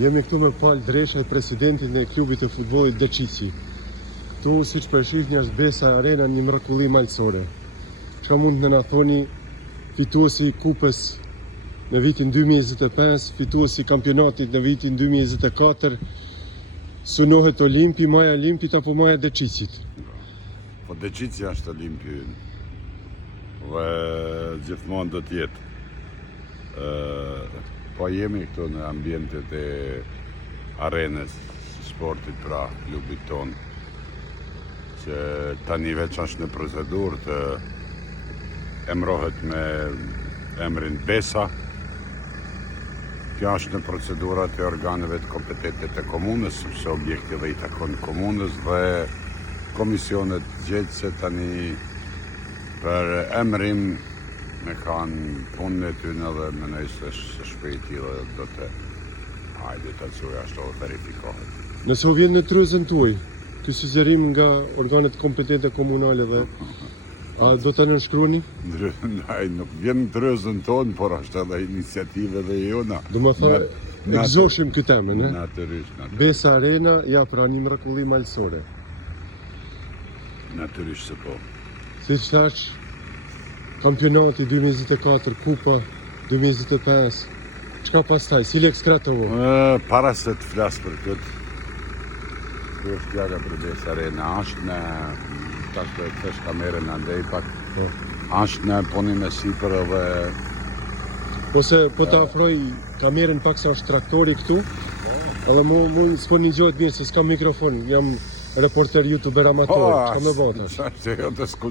Jemi këtu me Pal Dresha, presidentin e klubit të futbollit Deqici. Tu, siç po e shihni, është Besa Arena, një mrekulli malësore. Çka mund të na thoni fituesi i kupës në vitin 2025, fituesi i kampionatit në vitin 2024, synohet Olimpi, Maja Olimpit apo Maja Deqicit? Po Deqici është Olimpi dhe gjithmonë do të jetë. Po jemi këtu në ambientet e arenës sportit, pra klubit ton, që tani veç është në procedurë të emrohet me emrin Besa. Kjo është në procedurat e organeve të kompetente të komunës, sepse objekti dhe i takon komunës dhe komisionet gjetse tani për emrim me kanë punën e tyne dhe menoj se shpejti dhe do të hajde të cuj ashtu dhe verifikohet. Nëse u vjen në truzën tuaj, ky sugjerim nga organet kompetente komunale dhe a do të nënshkruani? Nuk vjen në truzën tonë, por është edhe iniciative dhe jona. Do më tha, e gëzoshim këtë temën, e? Natyrisht. Besa Arena, ja, pra një mrekulli malësore. Natyrisht se po. Si që thash, kampionati 2024, kupa 2025, çka pastaj, si lek skratovo? Para se të flasë për këtë, kjo është pjaga për Besa Arena, është në, tash të thesh kamerën andej pak, është në punim e sipër edhe... Ose po të afroj kamerën pak sa është traktori këtu, edhe mu s'po një gjojt mirë se s'kam mikrofon, jam reporter, youtuber, amator, çka me bota?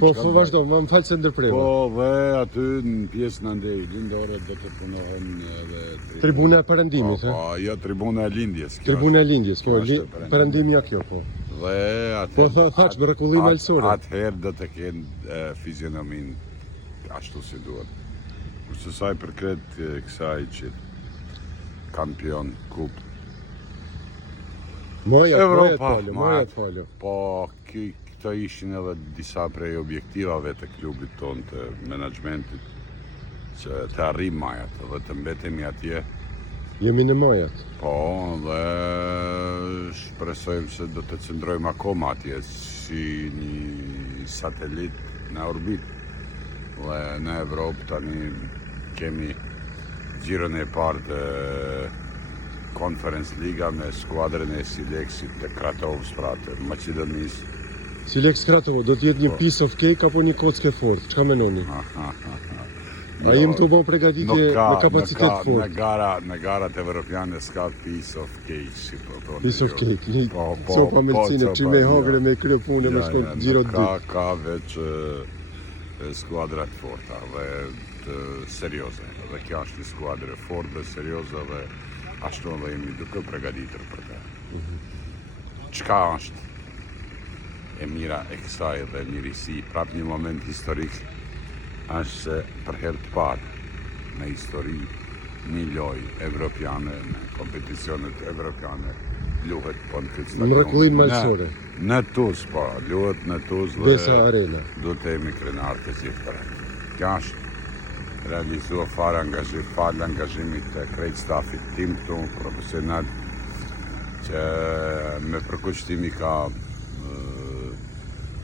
Po vazhdo, më falë se ndërprema. Po dhe aty në pjesën andej lindore do të punohen edhe... Tribuna e Perëndimit, Po, jo, tribuna e lindjes. Tribuna e lindjes, po, Perëndimja kjo, po. Dhe atëherë... Po thaç, mrekulli malësore. Atëherë do të kenë fizionomin ashtu si duhet. Kurse saj përket kësaj që kampion, kup, Moja Evropa, falë. Po, këto ishin edhe disa prej objektivave të klubit ton, të menaxhmentit, që të arrim majat dhe të mbetemi atje. Jemi në majat. Po, dhe shpresojmë se do të qëndrojmë akoma atje si një satelit në orbit. Dhe në Evropë tani kemi gjirën e parë të Conference Liga me skuadrën e Sileksit të Kratovës, pra të Maqedonisë. Sileks Kratovo, do t'jetë një piece of cake apo një kockë fort? Çka menoni? A jemi të bo pregaditje me kapacitet fort? Në garat evropiane s'ka piece of cake, si po thonë. Piece of cake, copa melcine, që me hagre, me krye pune, me shkon gjiro të dytë. Ka veç skuadrat forta dhe të serioze. Dhe kjo është një skuadrë fort dhe serioze dhe ashtu dhe jemi duke pregaditur për të. Çka është e mira e kësaj dhe mirësi, prap një moment historik, është se për herë të parë në histori një lojë evropiane, në kompeticionet evropiane, luhet po në këtë stadion. Mrekulli malësore. Në Tuz, po, luhet në Tuz dhe Besa Arena. do të jemi krenar të gjithë për e. Kjo është realizua fare falë angazhimit të krejt stafit tim këtu, profesional, që me përkuqtimi ka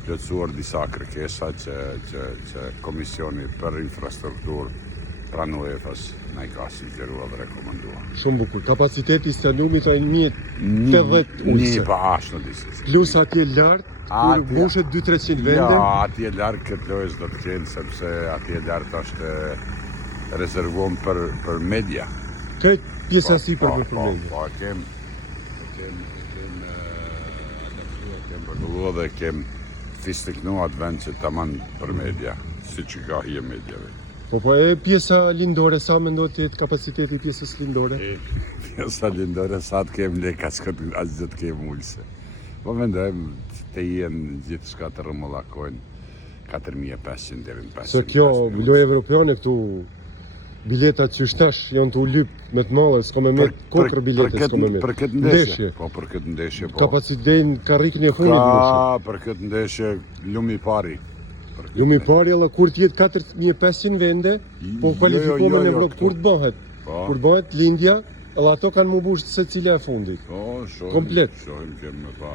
plotësuar disa kërkesa që Komisioni për Infrastrukturë pranë UEFA-s na i ka sugjeruar dhe rekomandua. Shumë bukur. Kapaciteti i stadiumit është 1080 ulse. Një pa ashtë në disës. Plus atje lart, kur mbushet 200-300 vende. Ja, atje lart këtë lojës do të kenë, sepse atje lart është rezervuar për media. Këtë pjesa sipër për media. Po, kem adaptuar dhe kem fistiknu atë vend që taman për media, si që ka hije mediave. Po e pjesa lindore, sa mendoj të jetë kapaciteti i pjesës lindore? Pjesa lindore, sa të kem leka, as dhe të kem ulse. Po mendojmë të jenë gjithë shka të rëmullakojnë 4.500 deri në 500. Se kjo lojë evropiane këtu, biletat që shtash janë të ulyp me të mallë, s'ka me met kokër bilete, s'ka me met. Për këtë ndeshje. Po, për këtë ndeshje, po. Kapacitet karrikën e fundit ndeshje. Për këtë ndeshje, lumi pari. Lumi pari, alla kur t'jetë 4.500 vende, po kualifikohen në Evropë, kur të bëhet? Kur bëhet lindja, Edhe ato kanë më bush se cila e fundit. Po, shohim. Komplet. Shohim që më pa.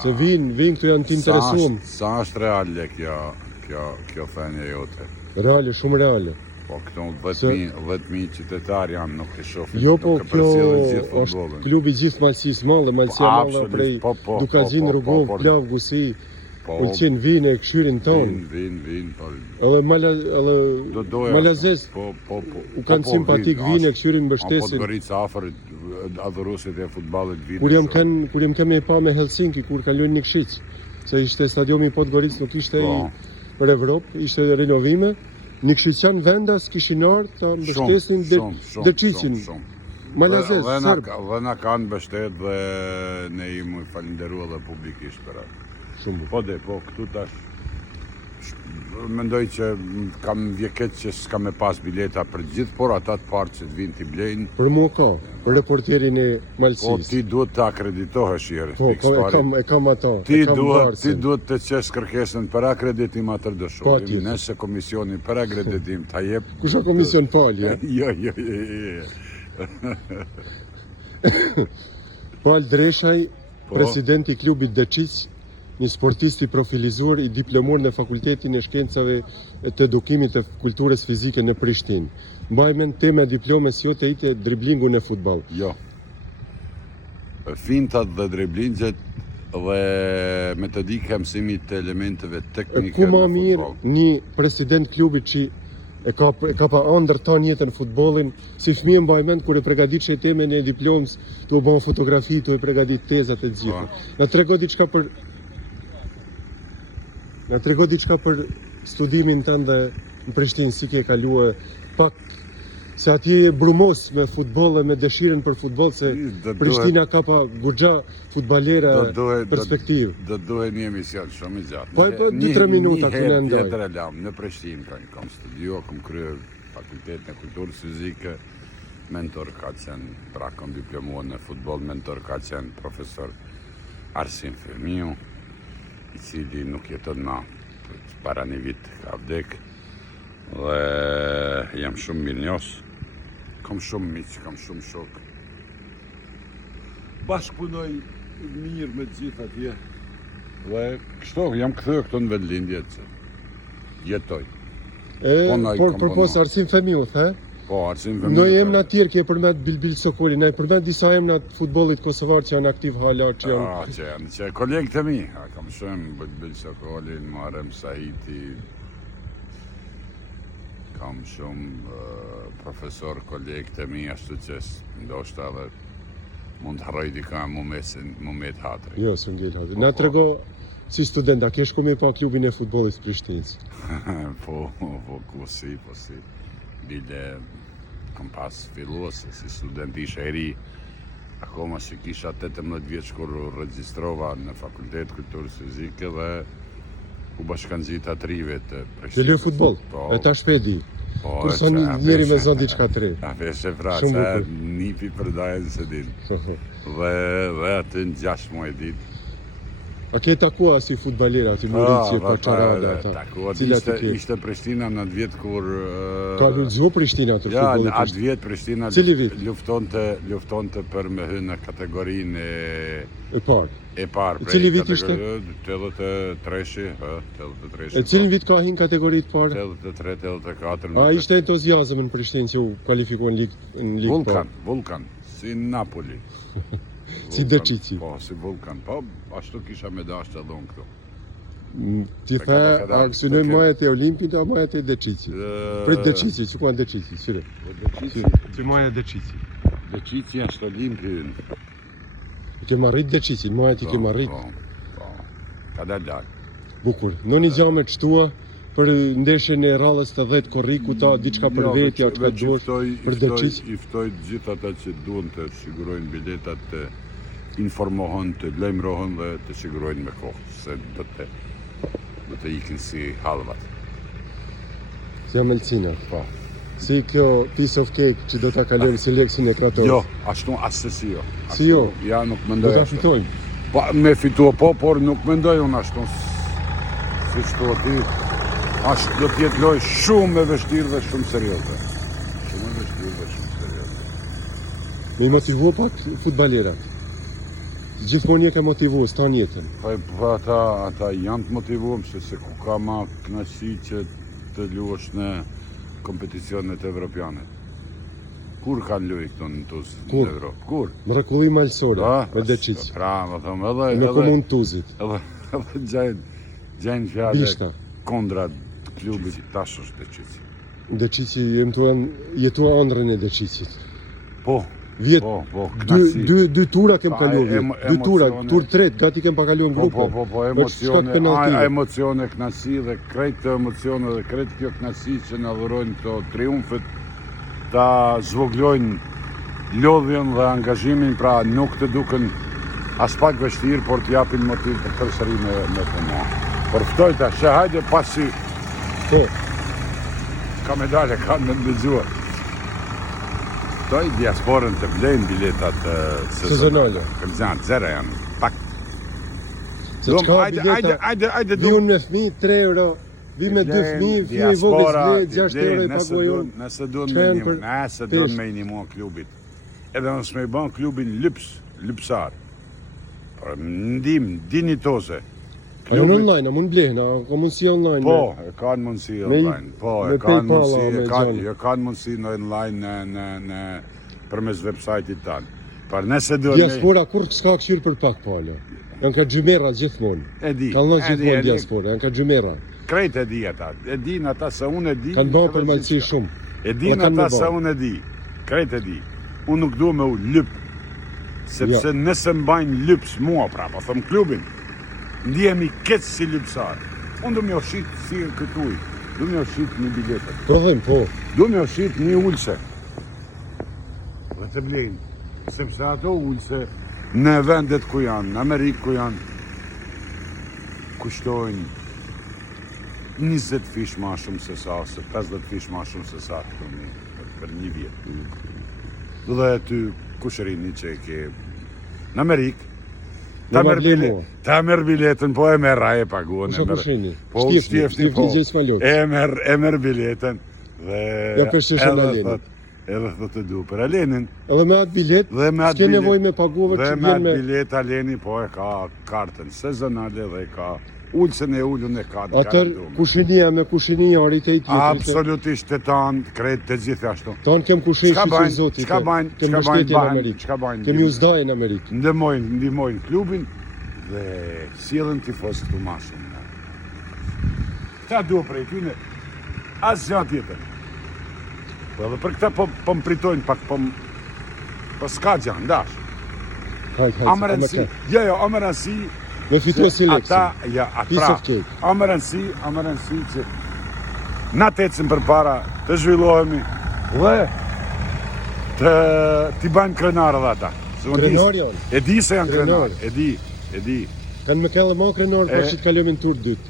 Se vinë këtu janë të interesuar. Sa është reale kjo thënie jote? Reale, shumë reale. Po këto 10.000 qytetarë janë nuk e shohin. Jo, po nuk e kjo përcjellin gjithë është futbollin. klubi gjithë Malësisë Madhe, Malësia Madhe absolut, prej po, Dukazin, po, Rugov, po, Plav, Gusi, Po, Ulqin vinë e këshyrin tonë. Vin, po. Edhe Do doja. Malazes Po. u kanë simpatik vinë e këshyrin Po mbështesin. Podgorica afër adhuruesit e futbollit vinë. Kur jam kemi pa me Helsinki kur kalojnë një këshic. Se ishte stadiumi i Podgoricës nuk ishte Po. për Evropë, ishte renovime. Një këshican vendas kishin ardhur ta mbështesin Dëçicin. Malazes, serb. Dhe na kanë mbështet dhe ne i më falenderoj edhe publikisht për atë. Shumë. Po, këtu tash mendoj që kam vjeket që s'ka me pas bileta për gjithë, por ata të parë që të vinë t'i blejnë. Për mua ka, për reporterin e Po Malësisë. ti duhet të akreditohesh jeri. Po, e kam ato. Ti e kam duhet varsin. të qesh kërkesën për akreditim atër do shohim. tjetër. Nëse komisioni për akreditim ta jep. Kush ka komision pali, ja? Jo. Pal Dreshaj, Po. presidenti i klubit Dëçic, një sportist i profilizuar i diplomuar në Fakultetin e Shkencave të Edukimit të Kulturës Fizike në Prishtinë. Mbaj mend tema e diplomes jote ite driblingu në futboll. Jo. Fintat dhe driblingjet dhe metodika e mësimit të elementeve teknike Ku më në mirë futboll. një president klubit që e ka pa ndërton jetën futbollin, si fëmijë mbaj mend kur e përgatitshej temën e diplomës, tu u bën fotografi, tu e përgatit tezat e gjitha. Na trego diçka për studimin tënd në Prishtinë, si ke kaluar pak se atje je brumos me futboll dhe me dëshirën për futboll, se Prishtina ka pa goxha futbalera perspektivë. Do duhet një emision shumë i gjatë. Po, 2-3 minuta të në ndaj. Tjetër e lam, në Prishtinë kam studio, kam kryer Fakultetin e Kulturës Fizike, mentor ka qenë, pra kam diplomuar në futboll, mentor ka qenë profesor Arsim Femiu, i cili nuk jeton më, para një vit ka vdek, dhe jam shumë mirënjohës, kam shumë miq, kam shumë shok. Bashkëpunoj mirë me të gjithë atje. Dhe kështu jam kthyer këtu në vendlindje që jetoj. Por pos Arsim Femiu, the? Po, Arsim Femiu. No emna tjerë ke përmet Bilbil Sokoli, ne përmet disa emna të futbollit kosovar që janë aktiv hala, që janë... që kolegët e mi, kam shumë Bilbil Sokolin, Muharrem Sahiti, kam shumë profesor kolegët e mi, ashtu që ndoshta edhe mund të harroj dika Mumet Hatri. Jo, së ngel Hatri. Na trego si student, a ke shku me pa klubin e futbollit të Prishtinës? po, si. Bile, kam pas filluar si student ishe e ri, akoma që kisha 18 vjeç kur u regjistrova në Fakultet Kulturës Fizike dhe u bashkanxhita trive të Prishtinës. Të lë futboll, e ta shpedi. Kur son njëri me zon diçka tre. A feshe fraca, nipi për dajën se din. Dhe aty në 6 muaj ditë. A ke takua si futbalera, si Murici, Paçarada, ata? Ishte Prishtina në atë vjet kur... Ka vëllëzua Prishtina të futbollit? Ja, atë vjet Prishtina luftonte për me hyrë në kategorinë e parë. E parë. Cili vit ishte? 83-shi. E cilin vit ka hin kategoritë parë? 83-84. A ishte entuziazëm në Prishtinë që u kualifikuan në ligë parë? Vulkan, si Napoli. Si Dëçici. Po, si Vulkan. Po, ashtu kisha me dashtë edhe unë këtu. Ti the, a synoj majat e Olimpit a majat e Dëçicit? Për Dëçici, që ku anë Dëçici? Syre. Që majat e Dëçici? Dëçici është Olimpin. Ke marrit Dëçicin, majat i ke marrit? Po, ka dalë. Bukur. Në një gjamë të shtua për ndeshjen e rradhës të 10 korriku ta diçka për vetja të duash për Dëçic. I ftoj gjithë ata që duan të sigurojnë biletat, të informohen, të lajmërohen dhe të sigurojnë me kohë, se do të ikin si halvat. Si Amelcina. Po. Si kjo piece of cake që do ta kalojmë seleksin e Kratovës. Jo, ashtu as se jo. Si jo? Ja, nuk mendoj. Do ta fitojmë. Po, me fitua por nuk mendoj unë ashtu. Si shtu ti, ashtu do t'jetë lojë shumë e vështirë dhe shumë serioze. Me i motivu pak futballerat. Gjithmonë je ka motivu, s'tan jetën. Po ata janë të motivuar se ku ka ma kënaqësi që të luash në kompeticionet evropiane. Kur kanë luaj këto në Kur? Evropë? Kur? Mrekulli malsore, me Deqic. Pra, më thëmë, Në komunë Tuzit. edhe gjajnë fjallë Bishta. kondra të klubit tash është Deqic. Deqici jetua ëndrën e Deqicit. Po, Vjet, po, knaqësi. dy tura kem kalu vjet. Dy tura, emocione. tur tret, gati kem pa kalu në grupe. Po, emocione, knaqësi dhe krejt të emocione dhe krejt kjo knaqësi që na dhurojnë këto triumfet, ta zvoglojnë lodhjen dhe angazhimin, pra nuk të duken as pak vështirë, por të japin motiv për përsëri me punë. Por ftoj ta, hajde pasi Po, ka medale, ka me ndëgjuar. Ftoj diasporën të blejnë biletat Sezonale. Këllëzjanë, zere janë, pak. se çka bileta, Ajde, vi unë me fmi, 3 euro, vi me 2 fmi, fi e vogës vlet, 6 euro i paguajun. Nëse duan me inimu klubit. Edhe nësë me i ban klubin lypsar. Por ndim, dinitoze. Ajo në online, a mund blehen, a ka mundësi online. Po, e kanë mundësi online. Po, me e kanë PayPal, mundësi, me gjallë. kanë mundësi në online në përmes website-it tanë. Por nëse duan Diaspora kur s'ka këshirë për pak pala. Janë ka gjymera gjithmonë. e di. Kallon gjithmonë diaspora, janë ka gjymera. Krejt e di ata. E din ata se unë e di. Kanë bërë për edhe malësi gjithçka. shumë. E din Po, kanë ata me se bërë. unë e di. Krejt e di. Unë nuk du me u lyp. Sepse nëse mbajnë lyps mua pra, po thëm klubin, ndihemi keq si lypsar. Unë du me o shit si këtuj. Du me o shit një biletet. Prodhem, po. Du me o shit një ullse. Dhe të blejnë. Sepse ato ullse në vendet ku janë, në Amerikë ku janë, kushtojnë 20 fish ma shumë se sa, ose 50 fish ma shumë se sa për një vjet. Dhe ty kush rini që e ke në Amerikë, ta merr biletën, po e merr ai e paguon. Kusha kushrini? Po Shtifni, po. Gjes Malok. E merr biletën dhe Ja përsheshen Alenit. edhe thot të du për Alenin. Edhe me atë bilet, Dhe me atë s'ke bilet- nevoj me paguve Dhe që me vjen atë me... bilet Aleni po e ka kartën sezonale dhe ka ullësën e ullën e ka të Atër, garantuar. kushinia me kushinjarit e i tjetër. Absolutisht të tanë, krejt të gjithashtu. Tanë kem kushin Çka shqyqë bajnë, zotit. çka bajnë, Kem çka mbështetje në bajnë, Amerikë. çka bajnë. Kemi uzdaj në Amerikë. Ndihmojnë klubin dhe sjellën tifozë këtu ma shumë. Ta dua prej tyne, asgjë tjetër. Po edhe për këta po më pritojnë pak, po s'ka gjë, ndash. Hajt, Amë rëndësi, jo, amë rëndësi, Me fitu se seleksin. ata, Piece of cake. amë rëndësi që na të ecim për para, të zhvillohemi dhe t'i bajnë krenarë dhe ata. Se unë Krenar di- janë. E di se janë Krenar. krenar, e di. Kanë me kelle ma krenar, po që të kalojme në tur dytë.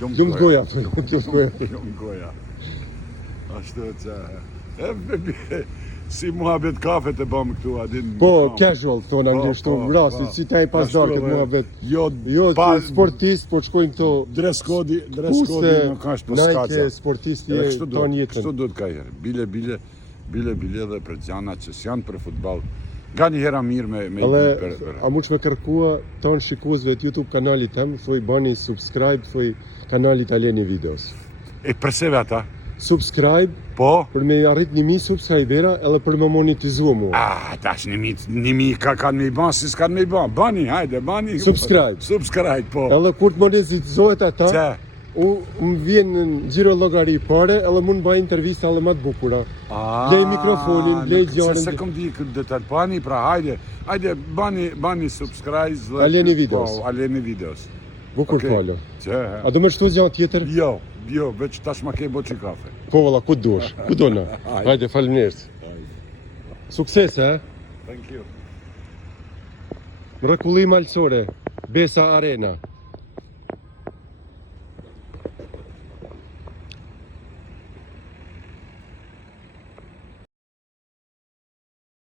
Lumë goja, lumë goja. Lumë goja. Ashtu që... Si muhabet kafe të bëmë këtu, adin... Po, casual, thonë anglishtu, rasti, si ta i pas darket muhabet. Jo, Jo, sportist, po shkojnë këto dress code kuse, nuk është për skaca. Nike, sportisti e tonë jetën. Kështu duhet ka herë. Bile dhe për gjana që s'janë për futbal. Nga një hera mirë me Edhe, a muç me kërkua tonë shikuesve të YouTube kanalit tem, thuj bani subscribe, thuj kanalit Aleni Videos. E përseve ata? Subscribe, Po? për me arrit 1000 subscribera, edhe për me monetizua mua. Tash 1000 kanë me i ban, si s'kanë me i ban. Bani, hajde, bani. Subscribe. Subscribe, po. Edhe kur të monetizohet ata, Që? më vjen në gjiro llogari pare, edhe mund bëj intervista edhe më të bukura. Blej mikrofonin, blej gjarin. Se kom di këtë detalj, bani, pra hajde, bani subscribe dhe... Aleni Videos. Po, Aleni Videos. Bukur Okej. palo. Që? A do me shtu zjanë tjetër? Jo, veç tash ma ke boqi kafe. Po valla, ku dush? Ku do na? Hajde, faleminderit. Sukses, e? Thank you. Mrekulli malësore, Besa Arena.